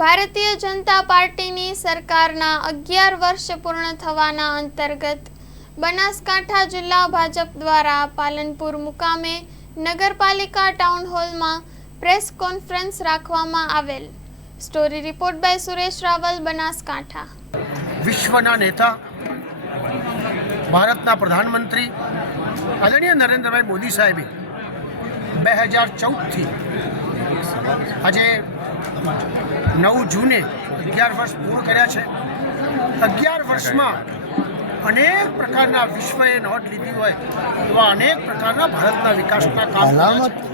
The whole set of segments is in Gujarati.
ભારતીય જનતા પાર્ટીની સરકારના 11 વર્ષ પૂર્ણ થવાના અંતર્ગત બનાસકાંઠા જિલ્લા ભાજપ દ્વારા પાલનપુર મુકામે નગરપાલિકા ટાઉન હોલમાં પ્રેસ કોન્ફરન્સ રાખવામાં આવેલ। Story report by Suresh Raval, Banaskantha. વિશ્વના નેતા ભારતના પ્રધાનમંત્રી આદરણીય નરેન્દ્રભાઈ મોદી સાહેબે 2014થી આજે 9 જૂને 11 વર્ષ પૂર્ણ કર્યા છે। 11 વર્ષમાં અનેક પ્રકારના વિશ્વએ નોંધ લીધી હોય એવા અનેક પ્રકારના ભારતના વિકાસના કામ કર્યા છે।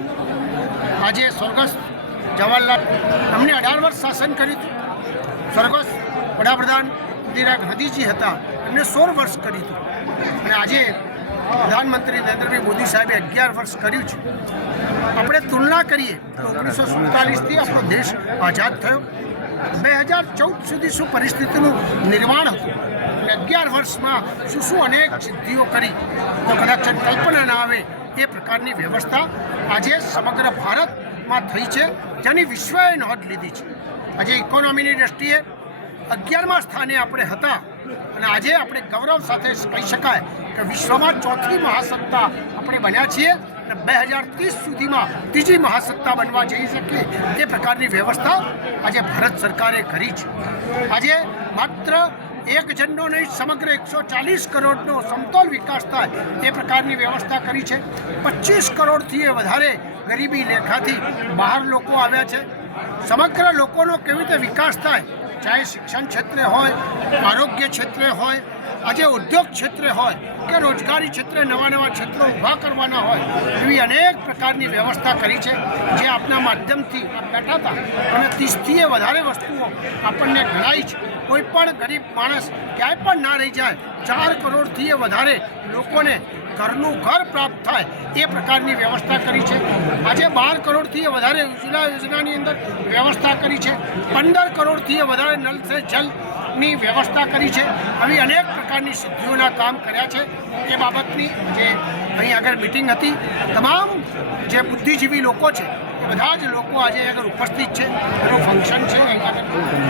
આજે સ્વર્ગસ્થ જવાહરલાલ અમને 18 વર્ષ શાસન કર્યું હતું। સ્વર્ગસ્થ વડાપ્રધાન ઇન્દિરા ગાંધીજી હતા, એમને 16 વર્ષ કર્યું હતું અને આજે પ્રધાનમંત્રી નરેન્દ્રભાઈ મોદી સાહેબે 11 વર્ષ કર્યું છે। આપણે તુલના કરીએ તો 1947થી આપણો દેશ આઝાદ થયો, 2014 સુધી શું પરિસ્થિતિનું નિર્માણ હતું અને 11 વર્ષમાં શું અનેક સિદ્ધિઓ કરી તો કદાચ કલ્પના ના આવે એ પ્રકારની વ્યવસ્થા આજે સમગ્ર ભારતમાં થઈ છે, જેની વિશ્વએ નોંધ લીધી છે। આજે ઇકોનોમીની દ્રષ્ટિએ 11મા સ્થાને આપણે હતા અને આજે આપણે ગૌરવ સાથે કહી શકાય કે વિશ્વમાં ચોથી મહાસત્તા આપણે બન્યા છીએ અને 2030 સુધીમાં ત્રીજી મહાસત્તા બનવા જઈ શકીએ તે પ્રકારની વ્યવસ્થા આજે ભારત સરકારે કરી છે। આજે માત્ર એક જણનો નહીં, સમગ્ર 140 કરોડનો સમતોલ વિકાસ થાય એ પ્રકારની વ્યવસ્થા કરી છે। 25 કરોડથી વધારે ગરીબી રેખાથી બહાર લોકો આવ્યા છે। સમગ્ર લોકોનો કેવી રીતે વિકાસ થાય, ચાહે શિક્ષણ ક્ષેત્રે હોય, આરોગ્ય ક્ષેત્રે હોય, આજે ઉદ્યોગ ક્ષેત્રે હોય કે રોજગારી ક્ષેત્રે નવા ક્ષેત્રો ઊભા કરવાના હોય, એવી અનેક પ્રકારની વ્યવસ્થા કરી છે। જે આપના માધ્યમથી બેઠા હતા અને 30થી વધારે વસ્તુઓ આપણને ગણાય છે। કોઈ પણ ગરીબ માણસ ક્યાંય પણ ના રહી જાય, 4 કરોડથી વધારે લોકોને ઘરનું ઘર પ્રાપ્ત થાય એ પ્રકારની વ્યવસ્થા કરી છે। આજે 12 કરોડથી વધારે ઉજ્જવલા યોજનાની અંદર વ્યવસ્થા કરી છે। 15 કરોડથી વધારે નલ સે જલની વ્યવસ્થા કરી છે। આવી અનેક પ્રકારની સિદ્ધિઓના કામ કર્યા છે। એ બાબતની જે અહીં આગળ મિટિંગ હતી, તમામ જે બુદ્ધિજીવી લોકો છે એ બધા જ લોકો આજે આગળ ઉપસ્થિત છે। એનું ફંક્શન છે અહીં આગળ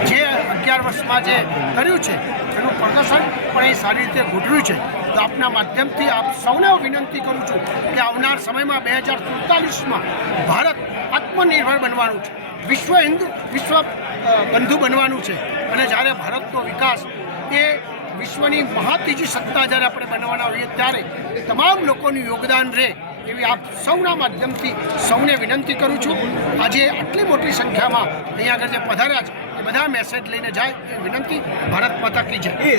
જે 11 વર્ષમાં જે કર્યું છે એનું પ્રદર્શન પણ એ સારી રીતે ગોઠવ્યું છે। તો આપના માધ્યમથી આપ સૌને વિનંતી કરું છું કે આવનાર સમયમાં 2047માં ભારત આત્મનિર્ભર બનવાનું છે, વિશ્વ બંધુ બનવાનું છે અને જ્યારે ભારતનો વિકાસ એ વિશ્વની ત્રીજી સત્તા જ્યારે આપણે બનવાના હોઈએ ત્યારે તમામ લોકોનું યોગદાન રહે એવી આપ સૌના માધ્યમથી સૌને વિનંતી કરું છું। આજે આટલી મોટી સંખ્યામાં અહીંયા આગળ જે પધાર્યા છે એ બધા મેસેજ લઈને જાય એ વિનંતી। ભારત માતા કી જય।